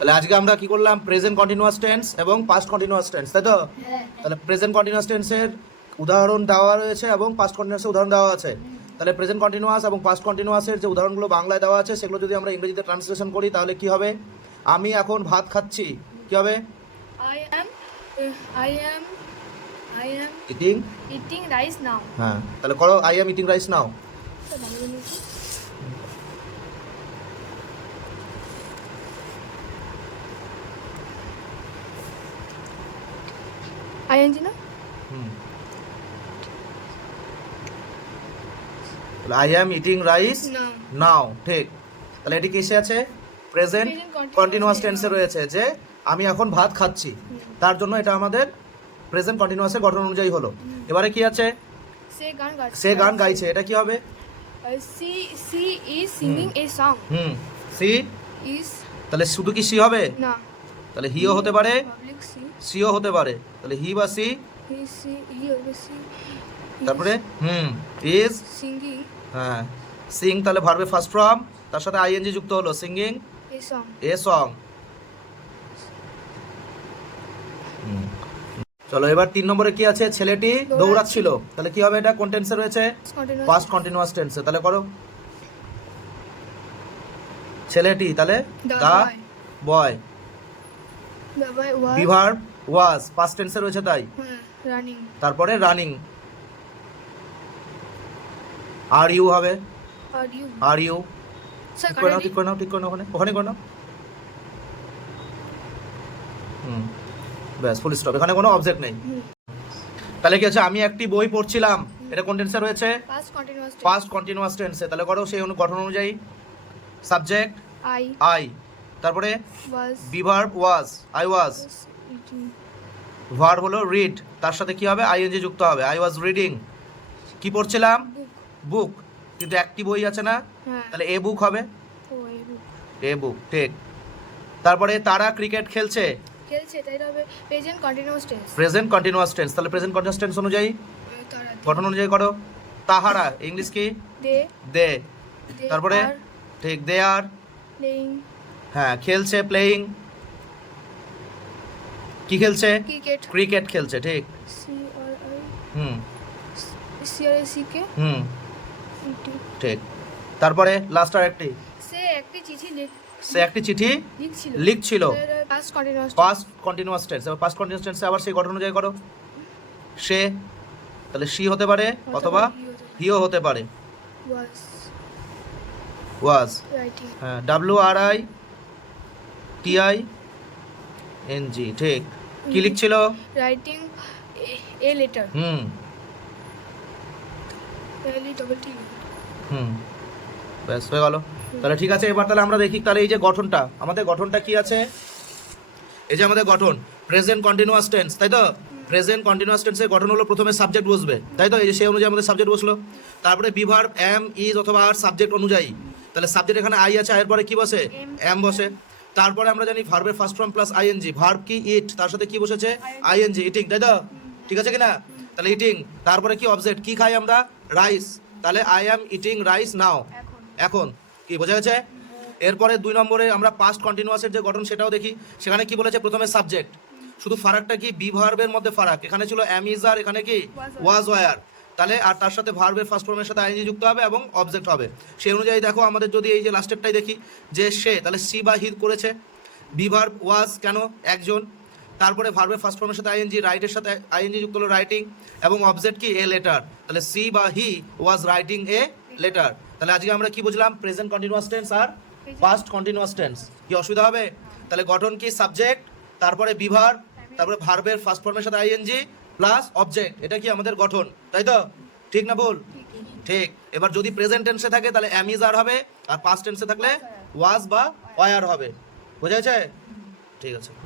তাহলে আজকে আমরা কি করলাম? প্রেজেন্ট কন্টিনিউয়াস টেন্স এবং পাস্ট কন্টিনিউয়াস টেন্স তাই তো? তাহলে প্রেজেন্ট কন্টিনিউয়াস টেন্সের উদাহরণ দেওয়া রয়েছে এবং পাস্ট কন্টিনিউয়াসের উদাহরণ দেওয়া আছে। তাহলে প্রেজেন্ট কন্টিনিউয়াস এবং পাস্ট কন্টিনিউয়াসের যে উদাহরণগুলো বাংলায় দেওয়া আছে সেগুলো যদি আমরা ইংরেজিতে ট্রান্সলেশন করি তাহলে কি হবে? আমি এখন ভাত খাচ্ছি। কি হবে? I uh, I am I am ইটিং eating rice now. হ্যাঁ তাহলে করো I am eating rice now ING না? I am eating rice now ঠিক। তাহলে এটি কিসে আছে? Present continuous. টেন্সে রয়েছে। যে আমি এখন ভাত খাচ্ছি। তার জন্য এটা আমাদের প্রেজেন্ট কন্টিনিউয়াসের গঠন অনুযায়ী হলো। এবারে কি আছে? সে গান সে গান গাইছে এটা কি হবে? She she is singing a song. Hmm. She? Is তাহলে শুধু কি সি হবে? না। তাহলে হিও হতে পারে সিও হতে পারে। তাহলে হি বা সি তারপরে হুম ইজ সিঙ্গিং হ্যাঁ সিং তাহলে ভার্বে ফার্স্ট ফর্ম তার সাথে আইএনজি যুক্ত হলো সিঙ্গিং এ সং চলো এবার তিন নম্বরে কি আছে? ছেলেটি দৌড়াচ্ছিল। তাহলে কি হবে এটা? কোন টেন্সে রয়েছে? পাস্ট কন্টিনিউয়াস টেন্সে তাহলে করো। ছেলেটি তাহলে দা বয়। বিভার ওয়াজ পাস্ট টেন্সে রয়েছে তাই। রানিং তারপরে রানিং আর ইউ হবে? আর ইউ আর ইউ ঠিক করে নাও ঠিক করে নাও ঠিক করে নাও ওখানে। ওখানে করে নাও। হুম ব্যাস ফুল স্টপ এখানে কোনো অবজেক্ট নেই। তাহলে কি আছে আমি একটি বই পড়ছিলাম। এটা কোন টেন্সে রয়েছে? পাস্ট কন্টিনিউয়াস টেন্সে তাহলে করো সেই গঠন অনুযায়ী। সাবজেক্ট আই আই তারপরে be verb was I was verb হলো রিড তার সাথে কি হবে? আইএনজি যুক্ত হবে। আই ওয়াজ রিডিং কি পড়ছিলাম? বুক কিন্তু একটি বই আছে না? হ্যাঁ। তাহলে এ বুক হবে? এ বুক ঠিক। তারপরে তারা ক্রিকেট খেলছে? খেলছে তাই হবে present continuous tense present continuous tense তাহলে প্রেজেন্ট কন্টিনিউয়াস টেন্স অনুযায়ী গঠন অনুযায়ী করো। তাহারা ইংলিশ কি? দে। দে। দে তারপরে ঠিক দে আর। প্লেইং হ্যাঁ খেলছে প্লেয়িং কি খেলছে? ক্রিকেট ক্রিকেট খেলছে ঠিক। C R I hmm. C R C K হুম। ঠিক। তারপরে লাস্ট আর একটি। সে একটি চিঠি লিখ- সে একটি চিঠি লিখছিল। লিখছিল। Past continuous past continuous tense এবার পাস্ট কন্টিনিউয়াস টেন্সে আবার সেই গঠন অনুযায়ী করো। সে তাহলে সি হতে পারে অথবা হিও হতে পারে। ওয়াজ ওয়াজ রাইটিং হ্যাঁ W R I T I N G ঠিক। কি লিখছিল? রাইটিং এ লেটার হুম। টি হুম। ব্যাস হয়ে গেল। তাহলে ঠিক আছে এবার তাহলে আমরা দেখি তাহলে এই যে গঠনটা আমাদের গঠনটা কি আছে? এই যে আমাদের গঠন প্রেজেন্ট কন্টিনিউয়াস টেন্স তাই তো? প্রেজেন্ট কন্টিনিউয়াস টেন্সের গঠন হলো প্রথমে সাবজেক্ট বসবে তাই তো? এই যে সেই অনুযায়ী আমাদের সাবজেক্ট বসল। তারপরে বিভার এম ইজ অথবা আর সাবজেক্ট অনুযায়ী। তাহলে সাবজেক্ট এখানে আই আছে আয়ের পরে কি বসে? এম বসে। তারপরে আমরা জানি ভার্বের first form plus ING verb কি ইট তার সাথে কি বসেছে? আইএনজি ইটিং তাই তো? ঠিক আছে কিনা? তাহলে ইটিং তারপরে কি অবজেক্ট কি খাই আমরা? রাইস তাহলে I am eating rice now এখন। কি বোঝা গেছে? এরপরে দুই নম্বরে আমরা পাস্ট কন্টিনিউয়াসের যে গঠন সেটাও দেখি। সেখানে কি বলেছে? প্রথমে সাবজেক্ট শুধু ফারাকটা কি? বি ভার্বের মধ্যে ফারাক। এখানে ছিল অ্যামিজার এখানে কি? ওয়াজ ওয়ার তাহলে আর তার সাথে ভার্বের ফার্স্ট ফর্মের সাথে আইনজি যুক্ত হবে এবং অবজেক্ট হবে। সেই অনুযায়ী দেখো আমাদের যদি এই যে লাস্টেরটাই দেখি যে সে তাহলে সি বা হি করেছে। বি ভার্ব ওয়াজ কেন? একজন। তারপরে ভার্বের ফার্স্ট ফর্মের সাথে আইএনজি রাইটের সাথে আইএনজি যুক্ত হলো রাইটিং এবং অবজেক্ট কি? এ লেটার তাহলে সি বা হি ওয়াজ রাইটিং এ লেটার তাহলে আজকে আমরা কি বুঝলাম? প্রেজেন্ট কন্টিনিউয়াস টেন্স আর পাস্ট কন্টিনিউয়াস টেন্স কি অসুবিধা হবে? তাহলে গঠন কি? সাবজেক্ট তারপরে বিভার তারপরে ভার্বের ফার্স্ট ফর্মের সাথে আইএনজি প্লাস অবজেক্ট এটা কি আমাদের গঠন তাই তো? ঠিক না ভুল? ঠিক। এবার যদি প্রেজেন্ট টেন্সে থাকে তাহলে অ্যামিজ আর হবে আর পাস্ট টেন্সে থাকলে ওয়াজ বা ওয়ার হবে। বোঝা গেছে? ঠিক আছে।